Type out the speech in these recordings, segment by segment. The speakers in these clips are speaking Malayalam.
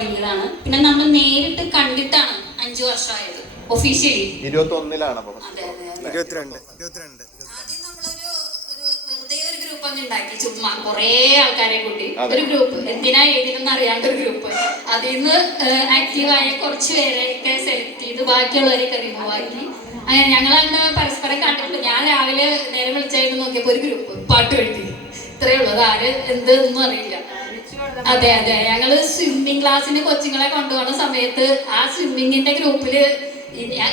തുടങ്ങിയതാണ്. പിന്നെ നമ്മൾ നേരിട്ട് കണ്ടിട്ടാണ് 5 വർഷമായത് ഒഫീഷ്യലി. 21-ലാണ്. ആദ്യം നമ്മളൊരു വെറുതെ ഒരു ഗ്രൂപ്പ് അങ്ങ് ഉണ്ടാക്കി, ചുമ്മാ കുറെ ആൾക്കാരെ കൂട്ടി ഒരു ഗ്രൂപ്പ്, എന്തിനാ ഏതിനൊന്നും അറിയാണ്ട ഒരു ഗ്രൂപ്പ്. അതിൽ നിന്ന് ആക്റ്റീവായ കുറച്ച് പേരെയൊക്കെ സെലക്ട് ചെയ്ത് ബാക്കിയുള്ളവരെയൊക്കെ റിമൂവ് ആക്കി. അങ്ങനെ ഞങ്ങളന്ന് പരസ്പരം കണ്ടിട്ട് ഞാൻ രാവിലെ നേരെ വിളിച്ചായിട്ട് നോക്കിയപ്പോ ഒരു ഗ്രൂപ്പ് പാട്ട് എഴുതി. ഇത്രയേ ഉള്ളൂ. അത് ആര് എന്ത് ഒന്നും അറിയില്ല. അതെ അതെ, ഞങ്ങള് സ്വിമ്മിങ് ക്ലാസ്സിന് കൊച്ചുങ്ങളെ കൊണ്ടുപോകുന്ന സമയത്ത് ആ സ്വിമ്മിങ്ങിന്റെ ഗ്രൂപ്പില്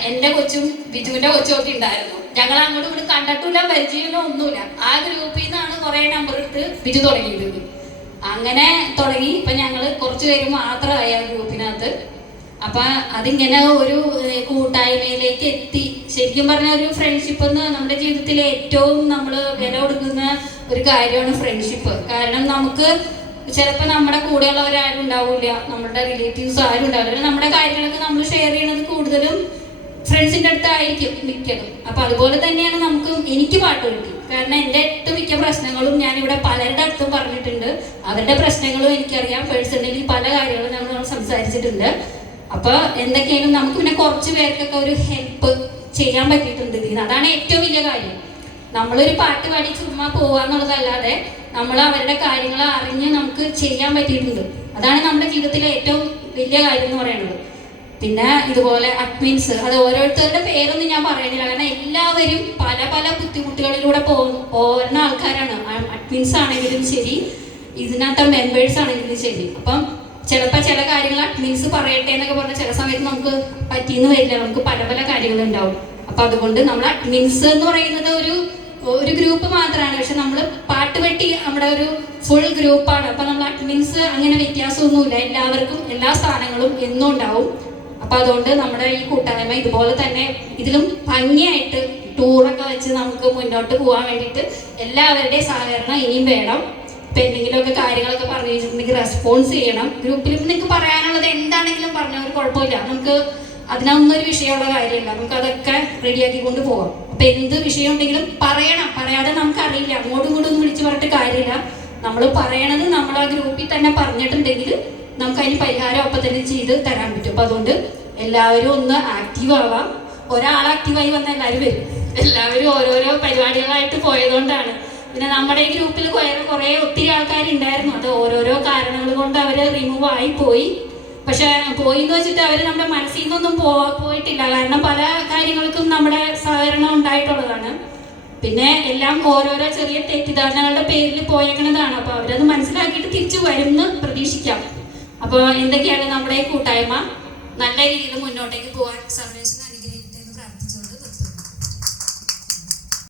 എന്റെ കൊച്ചും ബിജുവിന്റെ കൊച്ചും ഒക്കെ ഉണ്ടായിരുന്നു. ഞങ്ങൾ അങ്ങോട്ടും ഇങ്ങോട്ട് കണ്ടിട്ടില്ല, പരിചയമോ ഒന്നുമില്ല. ആ ഗ്രൂപ്പിൽ നിന്നാണ് കുറെ നമ്പർ എടുത്ത് ബിജു തുടങ്ങിയത്. അങ്ങനെ തുടങ്ങി ഇപ്പൊ ഞങ്ങള് കുറച്ചുപേര് മാത്രമായി ആ ഗ്രൂപ്പിനകത്ത്. അപ്പൊ അതിങ്ങനെ ഒരു കൂട്ടായ്മയിലേക്ക് എത്തി. ശരിക്കും പറഞ്ഞ ഒരു ഫ്രണ്ട്ഷിപ്പ് എന്ന് നമ്മുടെ ജീവിതത്തിലെ ഏറ്റവും നമ്മൾ വില കൊടുക്കുന്ന ഒരു കാര്യമാണ് ഫ്രണ്ട്ഷിപ്പ്. കാരണം നമുക്ക് ചിലപ്പോൾ നമ്മുടെ കൂടെയുള്ളവരാരും ഉണ്ടാവില്ല, നമ്മുടെ റിലേറ്റീവ്സ് ആരും ഉണ്ടാവില്ല. നമ്മുടെ കാര്യങ്ങളൊക്കെ നമ്മൾ ഷെയർ ചെയ്യണത് കൂടുതലും ഫ്രണ്ട്സിൻ്റെ അടുത്തായിരിക്കും മിക്കതും. അപ്പൊ അതുപോലെ തന്നെയാണ് എനിക്ക് പാട്ട് കിട്ടി. കാരണം എൻ്റെ ഒട്ടുമിക്ക പ്രശ്നങ്ങളും ഞാനിവിടെ പലരുടെ അടുത്തും പറഞ്ഞിട്ടുണ്ട്. അവരുടെ പ്രശ്നങ്ങളും എനിക്കറിയാം. പേഴ്സണലി പല കാര്യങ്ങളും നമ്മൾ സംസാരിച്ചിട്ടുണ്ട്. അപ്പൊ എന്തൊക്കെയാലും നമുക്ക് പിന്നെ കുറച്ച് പേർക്കൊക്കെ ഒരു ഹെൽപ്പ് ചെയ്യാൻ പറ്റിയിട്ടുണ്ട് ഇതിന്. അതാണ് ഏറ്റവും വലിയ കാര്യം. നമ്മളൊരു പാട്ട് പാടി ചുമ്മാ പോവാന്നുള്ളതല്ലാതെ നമ്മൾ അവരുടെ കാര്യങ്ങൾ അറിഞ്ഞ് നമുക്ക് ചെയ്യാൻ പറ്റിയിട്ടുണ്ട്. അതാണ് നമ്മുടെ ജീവിതത്തിലെ ഏറ്റവും വലിയ കാര്യം എന്ന് പറയുന്നത്. പിന്നെ ഇതുപോലെ അഡ്മിൻസ്, അത് ഓരോരുത്തരുടെ പേരൊന്നും ഞാൻ പറയുന്നില്ല, കാരണം എല്ലാവരും പല പല ബുദ്ധിമുട്ടുകളിലൂടെ പോകുന്ന ആൾക്കാരാണ്. അഡ്മിൻസ് ആണെങ്കിലും ശരി, ഇതിനകത്തെ മെമ്പേഴ്സ് ആണെങ്കിലും ശരി. അപ്പം ചിലപ്പോൾ ചില കാര്യങ്ങൾ അഡ്മിൻസ് പറയട്ടെ എന്നൊക്കെ പറഞ്ഞാൽ ചില സമയത്ത് നമുക്ക് പറ്റിയെന്ന് വരില്ല. നമുക്ക് പല പല കാര്യങ്ങളുണ്ടാവും. അപ്പൊ അതുകൊണ്ട് നമ്മൾ അഡ്മിൻസ് എന്ന് പറയുന്നത് ഒരു ഗ്രൂപ്പ് മാത്രമാണ്. പക്ഷെ നമ്മൾ പാട്ട് വെട്ടി നമ്മുടെ ഒരു ഫുൾ ഗ്രൂപ്പാണ്. അപ്പൊ നമ്മൾ അഡ്മിൻസ് അങ്ങനെ വ്യത്യാസമൊന്നുമില്ല. എല്ലാവർക്കും എല്ലാ സ്ഥാനങ്ങളും എന്നും ഉണ്ടാവും. അപ്പൊ അതുകൊണ്ട് നമ്മുടെ ഈ കൂട്ടായ്മ ഇതുപോലെ തന്നെ ഇതിലും ഭംഗിയായിട്ട് ടൂറൊക്കെ വെച്ച് നമുക്ക് മുന്നോട്ട് പോകാൻ വേണ്ടിയിട്ട് എല്ലാവരുടെയും സഹകരണം ഇനിയും വേണം. ഇപ്പൊ എന്തെങ്കിലുമൊക്കെ കാര്യങ്ങളൊക്കെ പറഞ്ഞു വെച്ചിട്ടുണ്ടെങ്കിൽ റെസ്പോൺസ് ചെയ്യണം. ഗ്രൂപ്പിൽ നിങ്ങൾക്ക് പറയാനുള്ളത് എന്താണെങ്കിലും പറഞ്ഞാൽ ഒരു കുഴപ്പമില്ല. നമുക്ക് അതിനൊന്നും ഒരു വിഷയമുള്ള കാര്യമില്ല. നമുക്ക് അതൊക്കെ റെഡിയാക്കിക്കൊണ്ട് പോകാം. അപ്പൊ എന്ത് വിഷയം ഉണ്ടെങ്കിലും പറയണം. പറയാതെ നമുക്കറിയില്ല. അങ്ങോട്ടും ഇങ്ങോട്ടും ഒന്നും വിളിച്ചു പറഞ്ഞിട്ട് കാര്യമില്ല. നമ്മൾ പറയണത് നമ്മൾ ആ ഗ്രൂപ്പിൽ തന്നെ പറഞ്ഞിട്ടുണ്ടെങ്കിൽ നമുക്ക് അതിന് പരിഹാരം അപ്പം തന്നെ ചെയ്ത് തരാൻ പറ്റും. അപ്പൊ അതുകൊണ്ട് എല്ലാവരും ഒന്ന് ആക്റ്റീവ് ആവാം. ഒരാൾ ആക്റ്റീവായി വന്നാൽ എല്ലാവരും വരും. എല്ലാവരും ഓരോരോ പരിപാടികളായിട്ട് പോയതുകൊണ്ടാണ്. പിന്നെ നമ്മുടെ ഈ ഗ്രൂപ്പിൽ ഒത്തിരി ആൾക്കാരുണ്ടായിരുന്നു. അത് ഓരോരോ കാരണങ്ങൾ കൊണ്ട് അവര് റിമൂവ് ആയി പോയി. പക്ഷെ പോയി എന്ന് വെച്ചിട്ട് അവര് നമ്മുടെ മനസ്സിൽ നിന്നൊന്നും പോയിട്ടില്ല. കാരണം പല കാര്യങ്ങൾക്കും നമ്മുടെ സഹകരണം ഉണ്ടായിട്ടുള്ളതാണ്. പിന്നെ എല്ലാം ഓരോരോ ചെറിയ തെറ്റിദ്ധാരണകളുടെ പേരിൽ പോയേക്കുന്നതാണ്. അപ്പൊ അവരത് മനസ്സിലാക്കിയിട്ട് തിരിച്ചു വരുമെന്ന് പ്രതീക്ഷിക്കാം. അപ്പോൾ എന്തൊക്കെയാണ് നമ്മുടെ ഈ കൂട്ടായ്മ നല്ല രീതിയിൽ മുന്നോട്ടേക്ക് പോകാൻ സർവീസ്